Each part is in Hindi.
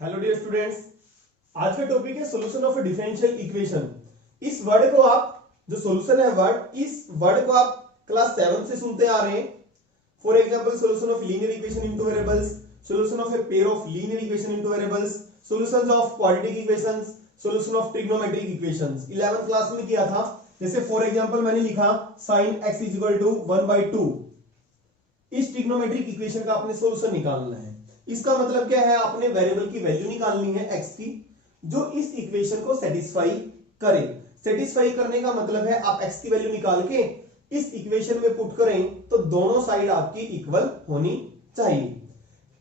हेलो डियर स्टूडेंट्स, आज का टॉपिक है solution of A differential equation. इस वर्ड को आप जो सॉल्यूशन है इस वर्ड को आप क्लास 7 से सुनते आ रहे हैं। For example solution of linear equation into variables, solution of a pair of linear equation into variables, solutions of quadratic equations, solution of trigonometric equations 11th class में किया था। जैसे फॉर एग्जांपल मैंने लिखा sin x = 1/2। इस ट्रिग्नोमेट्रिक इक्वेशन का आपने सॉल्यूशन निकालना है। इसका मतलब क्या है, आपने वेरिएबल की वैल्यू निकालनी है x की जो इस इक्वेशन को सेटिस्फाई करे। सेटिस्फाई करने का मतलब है आप x की वैल्यू निकाल के इस इक्वेशन में पुट करें तो दोनों साइड आपकी इक्वल होनी चाहिए।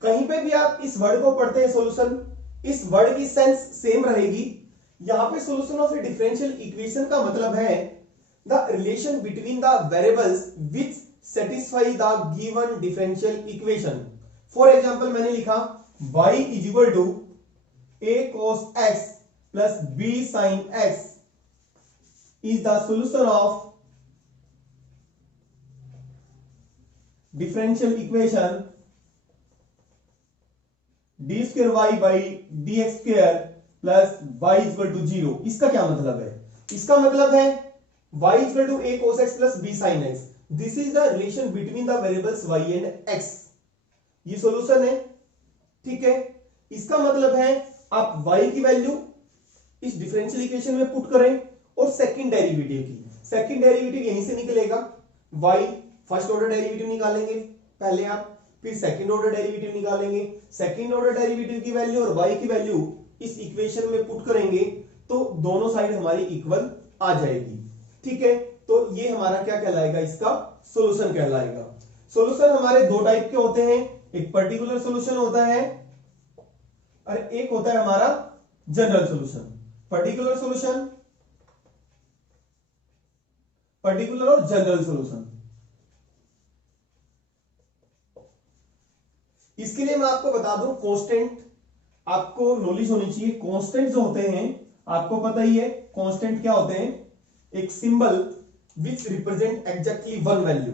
कहीं पे भी आप इस वर्ड को पढ़ते हैं सॉल्यूशन, इस वर्ड की सेंस सेम रहेगी। यहां पे solution of A differential equation का मतलब है the relation between the variables which satisfy the given differential equation। For example मैंने लिखा y = a cos x plus b sin x is the solution of differential equation d² y by dx² plus y = 0। इसका क्या मतलब है? इसका मतलब है y = a cos x plus b sin x। This is the relation between the variables y and x। ये सॉल्यूशन है, ठीक है। इसका मतलब है आप y की वैल्यू इस डिफरेंशियल इक्वेशन में पुट करें और सेकंड डेरिवेटिव यहीं से निकलेगा। y फर्स्ट ऑर्डर डेरिवेटिव निकालेंगे पहले आप, फिर सेकंड ऑर्डर डेरिवेटिव निकालेंगे। सेकंड ऑर्डर डेरिवेटिव की वैल्यू और y की वैल्यू इस इक्वेशन में पुट करेंगे तो दोनों साइड हमारी इक्वल आ जाएगी, ठीक है। तो ये हमारा क्या कहलाएगा, इसका सॉल्यूशन कहलाएगा। सॉल्यूशन हमारे दो टाइप के होते हैं, एक पर्टिकुलर सॉल्यूशन होता है और एक होता है हमारा general solution. Particular solution, particular और जनरल सॉल्यूशन। इसके लिए मैं आपको बता दूं कांस्टेंट आपको नॉलेज होनी चाहिए। कांस्टेंट जो होते हैं आपको पता ही है, कांस्टेंट क्या होते हैं, एक symbol which represent exactly one value,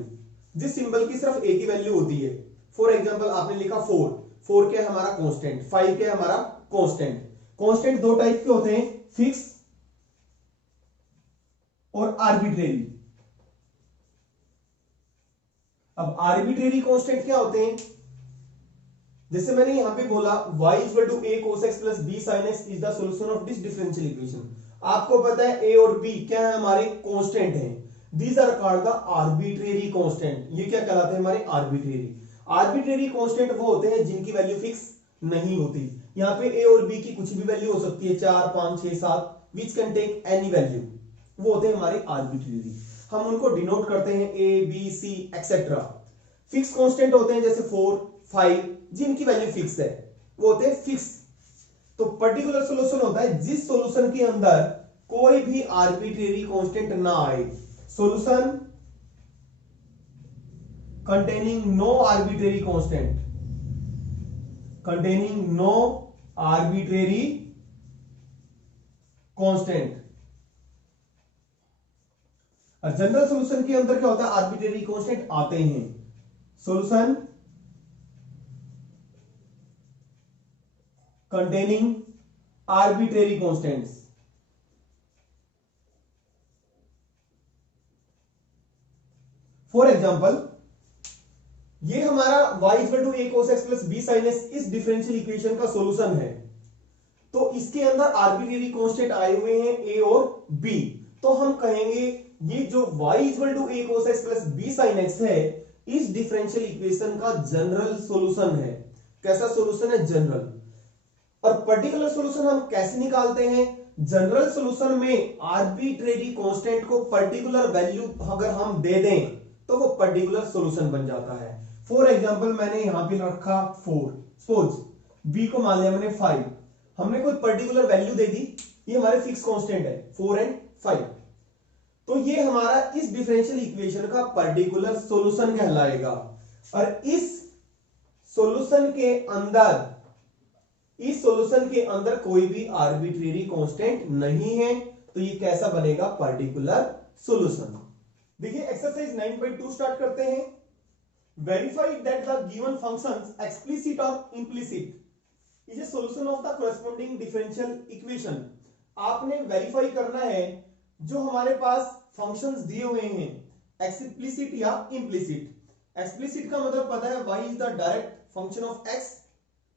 जिस सिंबल की सिर्फ एक ही वैल्यू होती है। फॉर एग्जांपल आपने लिखा 4 क्या है हमारा कांस्टेंट, 5 क्या है हमारा कांस्टेंट। कांस्टेंट दो टाइप के होते हैं, फिक्स और आर्बिट्रेरी। अब आर्बिट्रेरी कांस्टेंट क्या होते हैं, जैसे मैंने यहां पे बोला y = a cos x plus b sin x is the solution of this differential equation। आपको पता है a और b क्या है, हमारे कांस्टेंट हैं। These are called the arbitrary constant। ये क्या कहलाते हैं, हमारे आर्बिट्रेरी कांस्टेंट वो होते हैं जिनकी वैल्यू फिक्स नहीं होती। यहाँ पे a और b की कुछ भी वैल्यू हो सकती है, 4 5 6 7 which can take any value, वो होते हैं हमारे आर्बिट्रेरी। हम उनको डिनोट करते हैं a b c etcetera. Fix constant होते हैं जैसे 4 5 जिनकी वैल्यू फिक्स है, वो होते हैं फिक्स। तो पर्टिकुलर सॉल्यूशन होता है जिस सॉल्यूशन के अंदर कोई भी आर्बिट्रेरी कांस्टेंट ना आए। Solution containing no arbitrary constant, containing no arbitrary constant। और जनरल सॉल्यूशन के अंदर क्या होता है, आर्बिट्रेरी कांस्टेंट आते हैं। Solution containing arbitrary constants। For example ये हमारा y = a cos x plus b sin x इस डिफरेंशियल इक्वेशन का सॉल्यूशन है। तो इसके अंदर आर्बिट्रेरी कांस्टेंट आए हुए हैं a और b, तो हम कहेंगे ये जो y = a cos x plus b sin x है इस डिफरेंशियल इक्वेशन का जनरल सॉल्यूशन है। कैसा सॉल्यूशन है, जनरल। और पर्टिकुलर सॉल्यूशन हम कैसे निकालते हैं, जनरल सॉल्यूशन में आर्बिट्रेरी कांस्टेंट को पर्टिकुलर वैल्यू अगर हम दे दें तो वो पर्टिकुलर सॉल्यूशन बन जाता है। फॉर एग्जांपल मैंने यहां पे रखा 4, सपोज b को मान लिया मैंने 5, हमने कोई पर्टिकुलर वैल्यू दे दी, ये हमारे फिक्स कांस्टेंट है 4 एंड 5, तो ये हमारा इस डिफरेंशियल इक्वेशन का पर्टिकुलर सॉल्यूशन कहलाएगा। और इस सॉल्यूशन के अंदर कोई भी आर्बिट्रेरी कांस्टेंट नहीं है, तो ये कैसा बनेगा, पर्टिकुलर सॉल्यूशन। देखिए एक्सरसाइज 9.2 स्टार्ट करते हैं। Verify that the given functions explicit और implicit is a solution of the corresponding differential equation. आपने वेरीफाई करना है जो हमारे पास फंक्शंस दिए हुए हैं, एक्सप्लिसिट या इम्प्लिसिट। एक्सप्लिसिट का मतलब पता है y is the direct function of x,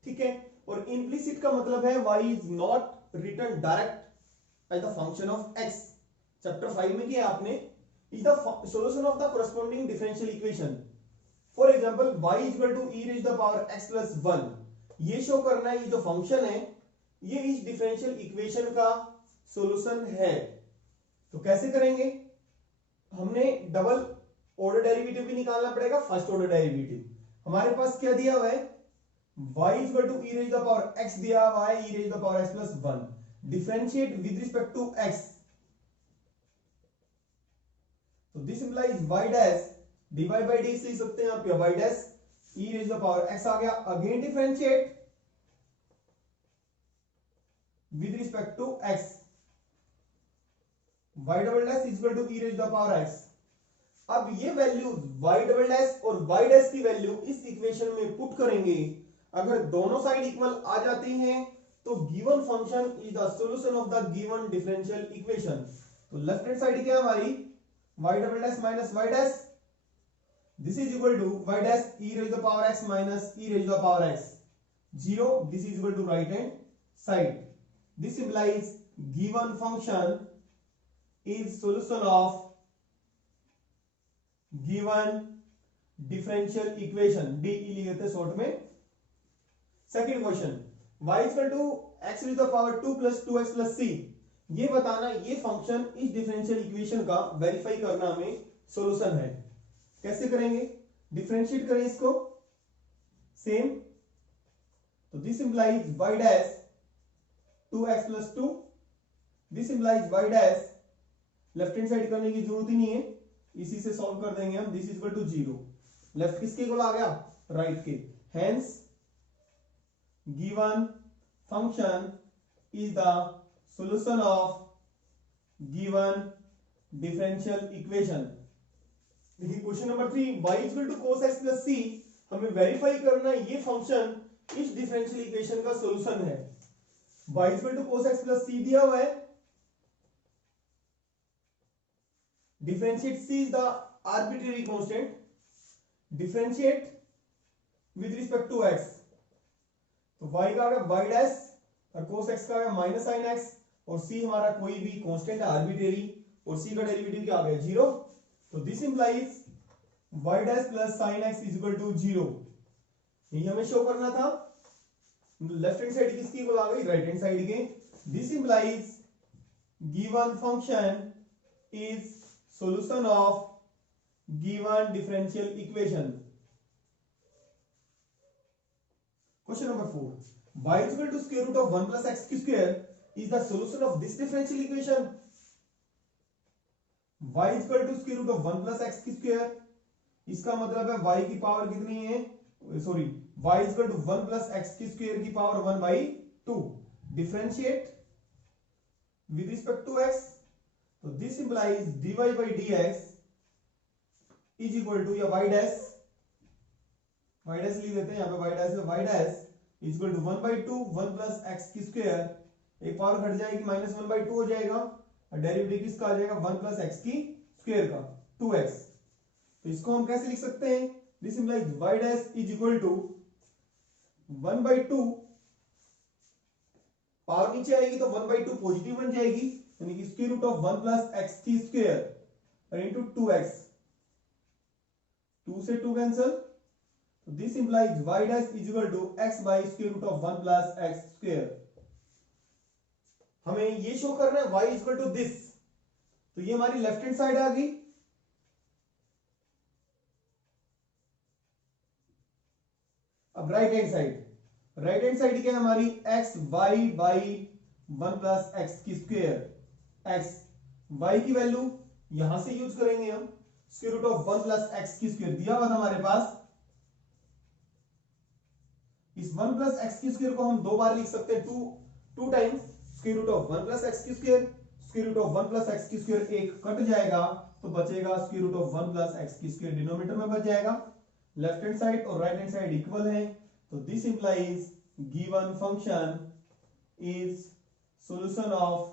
ठीक है, और इम्प्लिसिट का मतलब है y is not written direct as the function of x। Chapter 5 में किया आपने, is the solution of the corresponding differential equation. For example y is equal to e raise the power x plus 1, ये शो करना है ये जो फंक्शन है ये इस डिफरेंशियल इक्वेशन का सॉल्यूशन है। तो कैसे करेंगे, हमने डबल ऑर्डर डेरिवेटिव भी निकालना पड़ेगा, फर्स्ट ऑर्डर डेरिवेटिव। हमारे पास क्या दिया हुआ है, y is equal to e raise the power x दिया हुआ है, e raise the power x plus 1, differentiate with respect to x, तो this implies y dash dy by dy से सकते हैं आप, y dash e raise the power x आ गया, again differentiate with respect to x, y double dash is equal to e raise the power x। अब ये वैल्यू y डबल डैश और y डैश की वैल्यू इस इक्वेशन में पुट करेंगे, अगर दोनों साइड इक्वल आ जाती हैं तो given function is the solution of the given differential equation. तो लेफ्ट हैंड साइड क्या है हमारी, y double dash minus y dash, this is equal to y dash e raise the power x minus e raise the power x, 0, this is equal to right hand side. This implies given function is solution of given differential equation, DE लिख देते शॉर्ट में। Second question, y is equal to x to the power 2 plus 2x plus c, ये बताना ये फंक्शन इस डिफरेंशियल इक्वेशन का वेरीफाई करना हमें सॉल्यूशन है। कैसे करेंगे, डिफरेंशिएट करें इसको सेम, तो this implies y dash 2x plus 2, this implies y dash, left hand side करने की जरूरत ही नहीं है, इसी से सॉल्व कर देंगे हम, this is equal to 0, left किसके इक्वल आ गया, राइट के, hence given function is the solution of given differential equation. देखिए question number 3, y is equal to cos x plus c, हमें वेरीफाई करना है ये फंक्शन इस डिफरेंशियल इक्वेशन का सॉल्यूशन है। y is equal to cos x plus c दिया हुआ है, differentiate c is the arbitrary constant, differentiate with respect to x, तो y का आ गया y डैश और cos x का आ गया माइनस साइन x, और c हमारा कोई भी कांस्टेंट है आर्बिट्रेरी, और c का डेरिवेटिव क्या आ गया 0, तो this implies y dash plus sine x is equal to 0, यही हमें शो करना था। लेफ्ट हैंड साइड किसकी इक्वल आ गई, राइट हैंड साइड के, this implies given function is solution of given differential equation। Question number 4, y is equal to square root of 1 plus x square is the solution of this differential equation। y is equal to square root of 1 plus x square, इसका मतलब है y की पावर कितनी है, sorry y is equal to 1 plus x square की power 1 by 2, differentiate with respect to x, तो this implies dy by dx is equal to, या y डैश लिख देते हैं यहाँ पे, y डैश है, y dash is equal to 1 by 2 1 plus x की स्क्वायर, एक पावर घट जाएगी माइनस 1 by 2 हो जाएगा, और डेरिवेटिव किसका आ जाएगा 1 प्लस x की स्क्वायर का 2x, तो इसको हम कैसे लिख सकते हैं, this implies y dash is equal to 1 by 2, power नीचे आएगी तो 1 by 2 पॉजिटिव बन जाएगी, यानी कि square root of 1 plus x की स्क्वायर और इनटू 2x, 2 से 2 कैंसिल, तो this implies y dash is equal to x by square root of 1 plus x square. हमें ये शो करना है y is equal to this, तो ये हमारी लेफ्ट हैंड साइड आ गई। अब राइट हैंड साइड क्या है हमारी, x y by 1 plus x की स्क्वायर, x y की वैल्यू यहां से यूज करेंगे हम, square root of 1 plus x की स्क्वायर दिया हुआ था हमारे पास, इस 1 प्लस x की स्क्वायर को हम दो बार लिख सकते हैं, two times square root of 1 plus x की square, square root of 1 plus x की स्क्वायर एक कट जाएगा तो बचेगा square root of 1 plus x की स्क्वायर, डिनोमिनेटर में बच जाएगा। लेफ्ट हैंड साइड और राइट हैंड साइड इक्वल है, तो this implies given function is solution of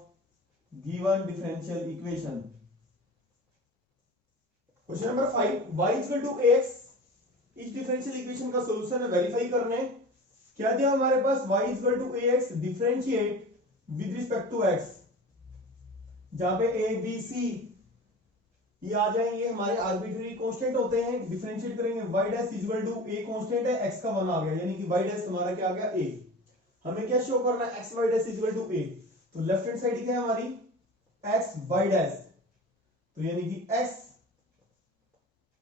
given differential equation. Question number 5, y equal to ax इस डिफरेंशियल इक्वेशन का सॉल्यूशन है, वेरीफाई करने। क्या दिया हमारे पास, y equal to ax differentiate with respect to x, जहां पे a b c ये आ जाएंगे हमारे आर्बिट्ररी कांस्टेंट होते हैं। डिफरेंशिएट करेंगे, y dash equal to a constant है, x का 1 आ गया, यानी कि y डैश हमारा क्या आ गया a। हमें क्या शो करना है, x y dash equal to a। तो लेफ्ट हैंड साइड क्या है हमारी, x y डैश, तो यानी कि x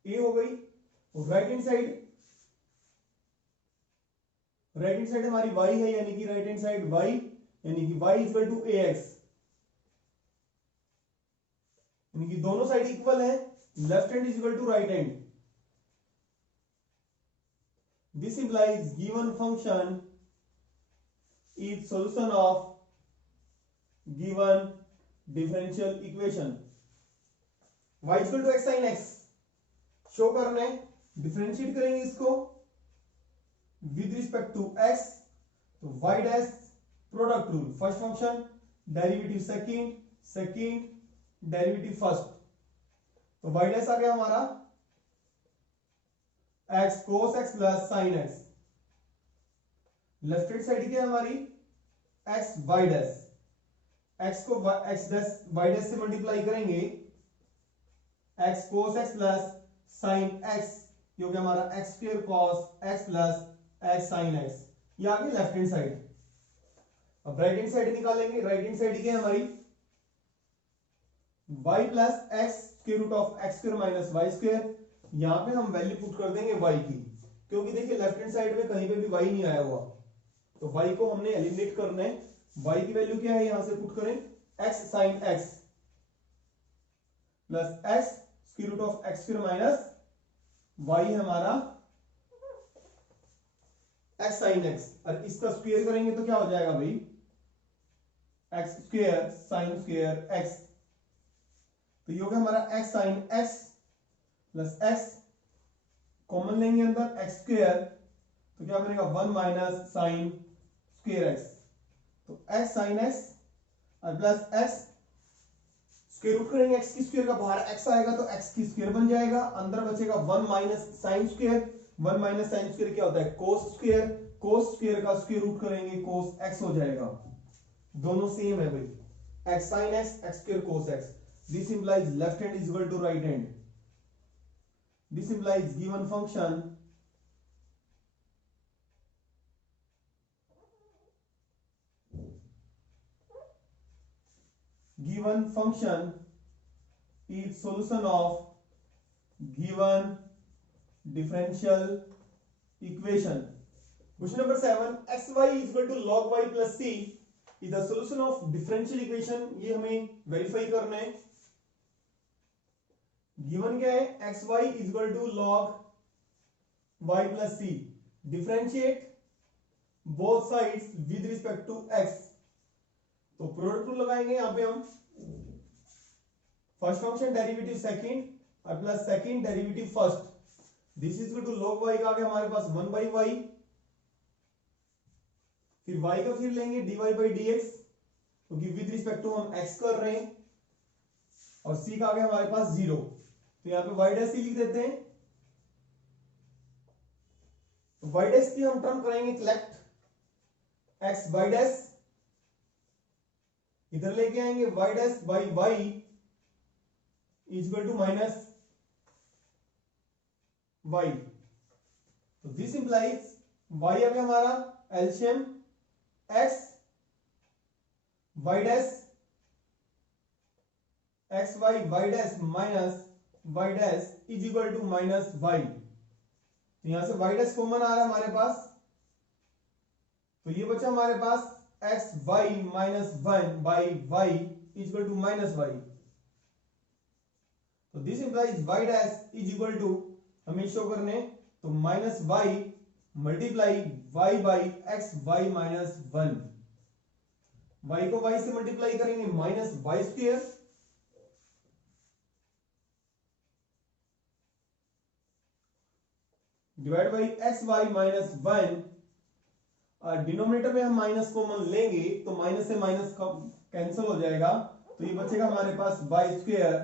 a हो गई। और राइट हैंड साइड हमारी y है, यानी कि राइट हैंड साइड y, यानी कि y इक्वल टू ax, यानी कि दोनों साइड इक्वल है, left hand equal to right hand. This implies given function is solution of given differential equation. y equal to x sine x show करना है, डिफरेंशिएट करेंगे इसको विद रिस्पेक्ट टू x, तो y dash product rule, first function derivative second derivative first, तो y डैश आ गया हमारा x cos x plus sin x। Left hand side क्या है हमारी, x y डैश, x को x डैश y डैश से मल्टीप्लाई करेंगे, x cos x plus sin x, क्योंकि हमारा x square cos x plus x sin x, ये आ गई लेफ्ट हैंड साइड। अब राइट हैंड साइड निकालेंगे, राइट हैंड साइड क्या है हमारी, y plus x square root of x square minus y square. यहां पे हम वैल्यू पुट कर देंगे y की, क्योंकि देखिए लेफ्ट हैंड साइड में कहीं पे भी y नहीं आया हुआ, तो y को हमने एलिमिनेट करना है। y की वैल्यू क्या है, यहां से पुट करें x sin x plus x square root of x square minus y हमारा x sin x, और इसका स्क्वायर करेंगे तो क्या हो जाएगा भाई, x square sin square x, तो ये हो गया हमारा x sin x plus x, common लेंगे अंदर x स्क्वायर, तो क्या बनेगा 1 माइनस साइन स्क्वायर x, तो x sin x और प्लस x स्क्वायर रूट करेंगे x की स्क्वायर का, बाहर x आएगा तो x की स्क्वायर बन जाएगा, अंदर बचेगा 1 minus sine square. 1 minus sine square क्या होता है, कोस स्क्वायर, कोस स्क्वायर का स्क्वायर रूट करेंगे कोस x हो जाएगा, दोनों सेम है भाई, x sin x x square cos x। This implies left hand is equal to right hand. This implies given function is solution of given differential equation. Question number 7, xy is equal to log y plus c is the solution of differential equation। ये हमें वेरीफाई करना है। गिवन क्या है, xy is equal to log y plus c, differentiate both sides with respect to x, तो प्रोडक्ट रूल लगाएंगे यहां पे हम, फर्स्ट फंक्शन डेरिवेटिव सेकंड और plus second derivative first, this is equal to log y का आ गया हमारे पास 1 by y, फिर y का फिर लेंगे dy by dx, क्योंकि विद रिस्पेक्ट टू हम x कर रहे हैं, और c का आ गया हमारे पास 0, तो यहां पे y डैश c लिख देते हैं। तो y डैश की हम टर्म कराएंगे कलेक्ट, x y डैश इधर लेके आएंगे y dash by y is equal to minus y, तो दिस इंप्लाइज y आ गया हमारा LCM x y dash x y dash minus y dash is equal to minus y, तो यहां से y डैश कॉमन आ रहा है हमारे पास, तो ये बचा हमारे पास x y minus 1 by y is equal to minus y, तो this implies y dash is equal to, हमें शो करने, तो minus y multiply y by x y minus 1, y को y से मल्टीप्लाई करेंगे minus y square, divide by x y minus 1 denominator में हम माइनस कॉमन लेंगे तो माइनस से माइनस कैंसिल हो जाएगा, तो ये बचेगा हमारे पास y square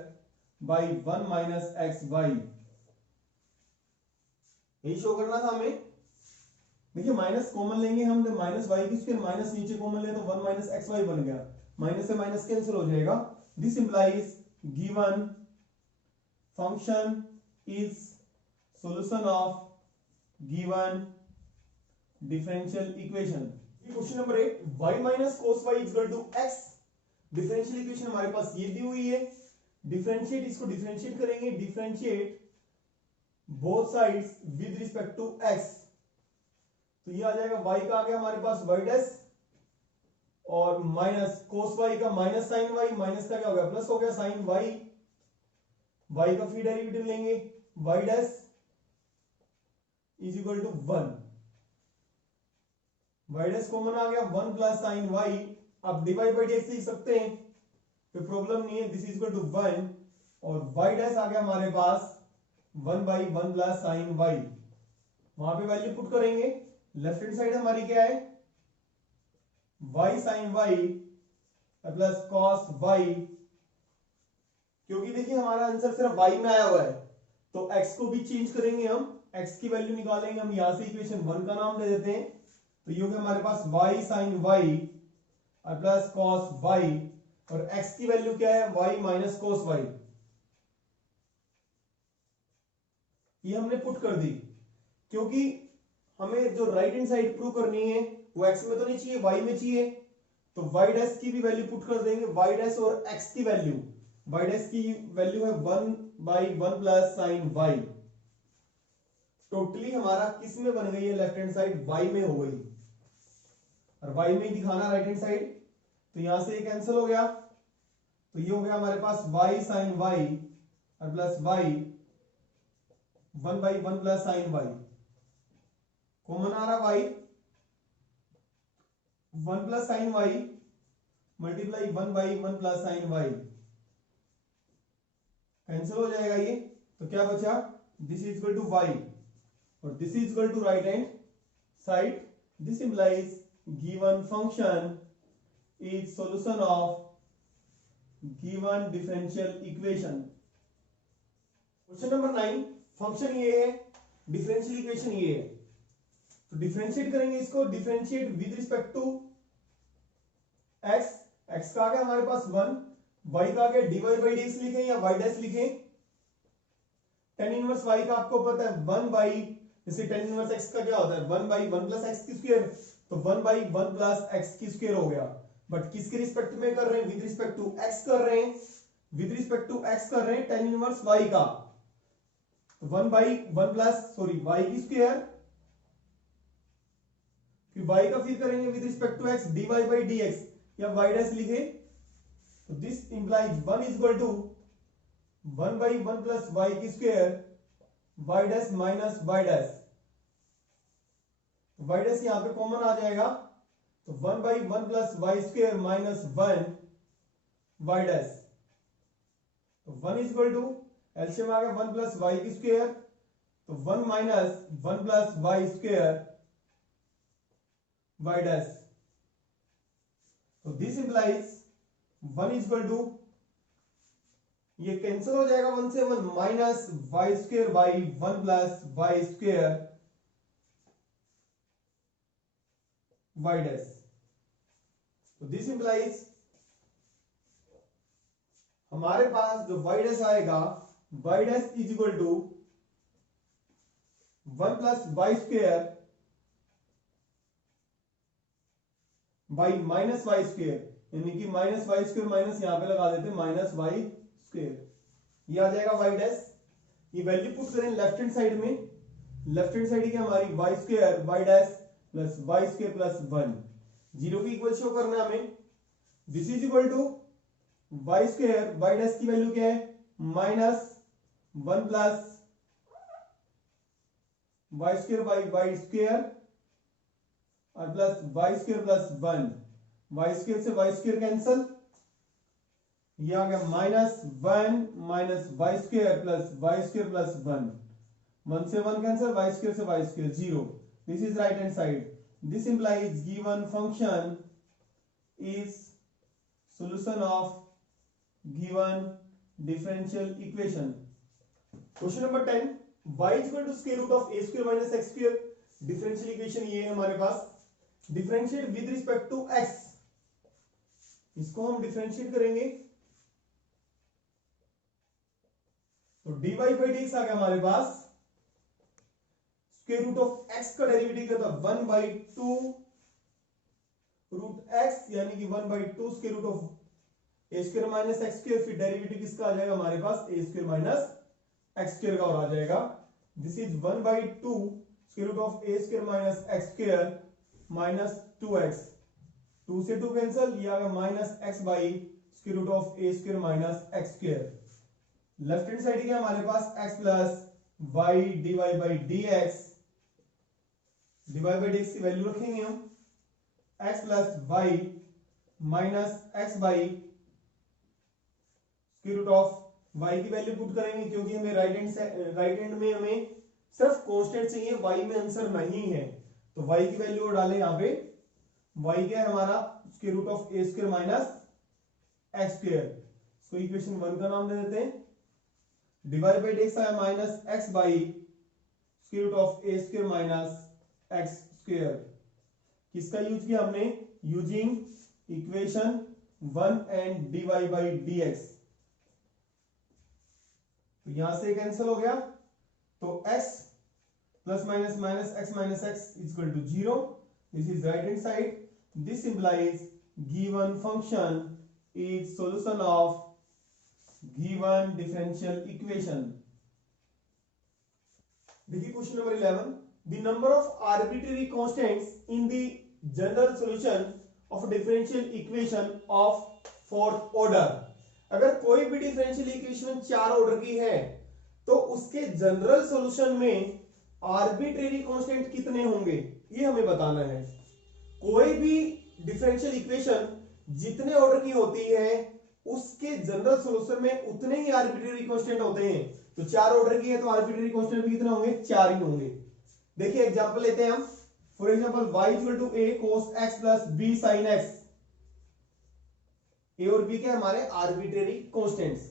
by 1 minus x y. यही शो करना था हमें। देखिए माइनस कॉमन लेंगे हम, तो माइनस वाई की स्क्वायर माइनस नीचे कॉमन ले तो 1 माइनस एक्स वाई बन गया, माइनस से माइनस कैंसिल हो जाएगा। This implies given function is solution of given differential equation. Question number 8, y minus cos y equal to x. Differential equation हमारे पास ये दी हुई है। डिफरेंशिएट, इसको डिफरेंशिएट करेंगे, differentiate both sides with respect to x, तो ये आ जाएगा y का आ गया हमारे पास y डैश और माइनस कोस y का माइनस साइन y, माइनस का क्या हो गया प्लस हो गया साइन y, y का फ्री डेरिवेटिव लेंगे y dash is equal to 1, y dash common आ गया 1 प्लस साइन y, आप डिवाइड बाई dx लिख सकते हैं, कोई प्रॉब्लम नहीं है। दिस इज इक्वल टू 1 और y डैश आ गया हमारे पास 1 बाई 1 प्लस साइन y, वहां पे वैल्यू पुट करेंगे। लेफ्ट हैंड साइड हमारी क्या है y sine y plus cos y, क्योंकि देखिए हमारा आंसर सिर्फ y में आया हुआ है तो x को भी चेंज करेंगे, हम x की वैल्यू निकालेंगे, हम यहां से इक्वेशन 1 का नाम दे देते हैं, तो ये हो गया हमारे पास y sine y plus cos y और x की वैल्यू क्या है y माइनस कोस y, ये हमने पुट कर दी, क्योंकि हमें जो राइट हैंड साइड प्रूव करनी है वो x में तो नहीं चाहिए, y में चाहिए, तो y डैश की भी वैल्यू पुट कर देंगे, y डैश और x की वैल्यू, y डैश की वैल्यू है 1 by 1 plus sine y, totally हमारा किस में बन गई है लेफ्ट हैंड साइड y में हो गई, और y में ही दिखाना राइट हैंड साइड, तो यहां से ये कैंसिल हो गया, तो ये हो गया हमारे पास y साइन y और plus y 1 by 1 plus sine y, common आ रहा y 1 plus sine y multiply 1 by 1 plus sine y, cancel हो जाएगा ये, तो क्या बचा this is equal to y और this is equal to right hand side. This implies given function is solution of given differential equation. Question number 9, function ये है, डिफरेंशियल इक्वेशन ये है, तो डिफरेंशिएट करेंगे इसको, differentiate with respect to x, x का आ गया हमारे पास 1, y का आ गया dy बाई dx लिखें या y डैश लिखें, tan इनवर्स y का आपको पता है 1 बाई, जैसे tan इनवर्स x का क्या होता है 1 बाई 1 प्लस x की स्क्वायर, तो 1 बाई 1 प्लस x की स्क्वायर हो गया, बट किसके रिस्पेक्ट में कर रहे हैं विद रिस्पेक्ट टू x कर रहे हैं, विद रिस्पेक्ट टू x कर रहे हैं tan इनवर्स y का, तो 1 बाई 1 प्लस सॉरी y की स्क्वायर, फिर y का फिर करेंगे with respect to x dy by dx या y डैश लिखे, तो this implies 1 is equal to 1 by 1 plus y की square y dash minus y dash, तो y डैश यहां पे कॉमन आ जाएगा, तो 1 by 1 plus y square minus 1 y dash, तो 1 इज इक्वल टू एलसीएम आ गया 1 प्लस y की स्क्वायर, तो 1 minus 1 plus y square y dash, तो this implies 1 is equal to, ये कैंसिल हो जाएगा 1 से 1 minus y square by 1 plus y square y dash, तो दिस इंप्लाइज हमारे पास जो y डैश आएगा y dash is equal to 1 plus y square by minus y square, यानी कि माइनस वाई स्क्वायर माइनस यहां पे लगा देते माइनस वाई स्क्वायर, ये आ जाएगा वाई डैश, ये वैल्यू पुट करें लेफ्ट हैंड साइड में, लेफ्ट हैंड साइड की हमारी y square y dash plus y square plus 1, zero की इक्वल शो करना हमें, this is equal to y square y dash की वैल्यू क्या है minus 1 plus y square by y square और plus y square plus 1, y square से वाई स्क्वायर कैंसल, ये आ गया minus 1 minus y square plus y square plus 1, 1 से 1 कैंसल, वाई स्क्वायर से y square 0, this is right hand side, this implies given function is solution of given differential equation. Question number 10, y is equal to square root of a square minus x square. Differential equation ये है हमारे पास, differentiate with respect to x, इसको हम डिफरेंशिएट करेंगे तो dy बाई dx आ गया हमारे पास, स्क्वायर रूट ऑफ x का डेरिवेटिव क्या था 1 बाई 2 रूट x, यानी कि 1 by 2 square root of a square minus x square, फिर डेरिवेटिव किसका आ जाएगा हमारे पास a square minus x square का और आ जाएगा। This is 1 by 2 square root of a square minus x square minus 2x, 2 से 2 कैंसिल, ये आ गया minus x by square root of a square minus x square. Left hand side क्या हमारे पास x plus y dy by dx, dy by dx की वैल्यू रखेंगे हम x plus y minus x by square root of y की वैल्यू पुट करेंगे, क्योंकि हमें राइट हैंड में हमें सिर्फ कांस्टेंट चाहिए, y में आंसर नहीं है, तो y की वैल्यू डालें यहाँ पे, y क्या है हमारा square root of a square minus x square, इसको इक्वेशन 1 का नाम दे देते हैं। डिवाइड बाई dx आया minus x by square root of a square minus x square. किसका यूज किया हमने, using equation 1 and dy by dx, तो यहां से कैंसिल हो गया, तो x plus minus minus x minus x is equal to 0, this is right hand side, this implies given function is solution of given differential equation। देखिए question number 11, the number of arbitrary constants in the general solution of a differential equation of fourth order। अगर कोई भी डिफरेंशियल इक्वेशन 4 ऑर्डर की है तो उसके जनरल सॉल्यूशन में आर्बिट्रेरी कांस्टेंट कितने होंगे, ये हमें बताना है। कोई भी डिफरेंशियल इक्वेशन जितने ऑर्डर की होती है उसके जनरल सॉल्यूशन में उतने ही आर्बिट्रेरी कांस्टेंट होते हैं, तो 4 ऑर्डर की है तो आर्बिट्रेरी कांस्टेंट भी कितने होंगे, 4 ही होंगे। देखिए एग्जांपल लेते हैं हम, for example y equal to a cos x plus b sin x, a और b के हमारे arbitrary constants,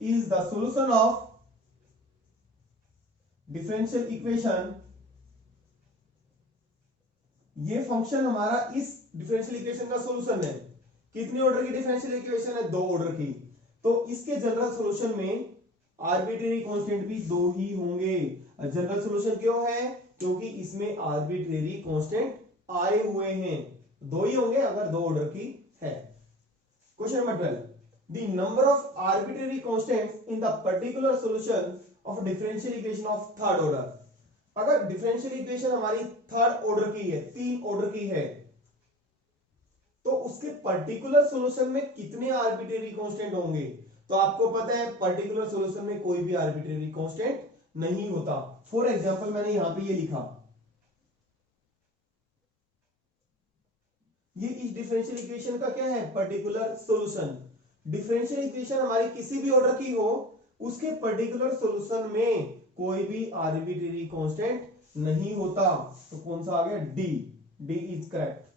is the solution of differential equation. ये फंक्शन हमारा इस डिफरेंशियल इक्वेशन का सॉल्यूशन है। कितने ऑर्डर की डिफरेंशियल इक्वेशन है, 2 ऑर्डर की, तो इसके जनरल सॉल्यूशन में आर्बिट्रेरी कांस्टेंट भी 2 ही होंगे। जनरल सॉल्यूशन क्यों है, क्योंकि इसमें आर्बिट्रेरी कांस्टेंट आए हुए हैं, 2 ही होंगे अगर 2 ऑर्डर की है। Question number 12, the number of arbitrary constants in the particular solution of differential equation of third order. अगर डिफरेंशियल इक्वेशन हमारी थर्ड ऑर्डर की है, 3 ऑर्डर की है, तो उसके पर्टिकुलर सॉल्यूशन में कितने आर्बिट्रेरी कांस्टेंट होंगे। तो आपको पता है पर्टिकुलर सॉल्यूशन में कोई भी आर्बिट्रेरी कांस्टेंट नहीं होता। फॉर एग्जांपल मैंने यहां पे ये लिखा, ये इस डिफरेंशियल इक्वेशन का क्या है, पर्टिकुलर सॉल्यूशन। डिफरेंशियल इक्वेशन हमारी किसी भी ऑर्डर की हो, उसके पर्टिकुलर सॉल्यूशन में कोई भी आर्बिट्रेरी कांस्टेंट नहीं होता, तो कौन सा आ गया, डी, डी इज करेक्ट।